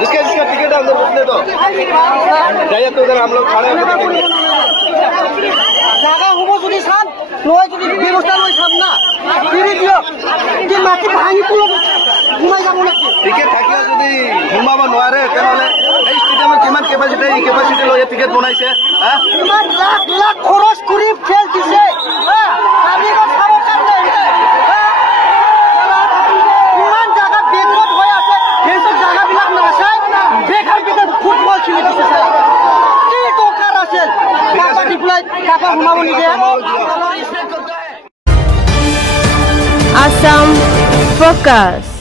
जिसका टिकट है अंदर घुसने दो जाइए तो उधर हम लोग खड़े हैं জায়গা হবো যদি চান লয় যদি ব্যৱস্থা লৈ চাম না ফিৰি দিয়ক যে মাটি ভাঙি পুলক ঘুমাই যাব নাকি টিকেট থাকিলে যদি ঘুমাব নোৱাৰে তেনেহ'লে এই ষ্টেডিয়ামত কিমান কেপাচিটি লৈ টিকেট বনাইছে ইমান লাখ লাখ খৰচ কৰি খেল দিছে আমি চাবৰ কাৰণে ইমান জায়গা বেকত হৈ আছে সেই জায়গাবিলাক নাচাই বেকাৰ বেকাৰ ফুটবল খেলি দিছে কি দৰকাৰ আছিল কাবাডী প্লেয়াৰ কাবা ঘুমাব নিদিয়ে Assam Focus.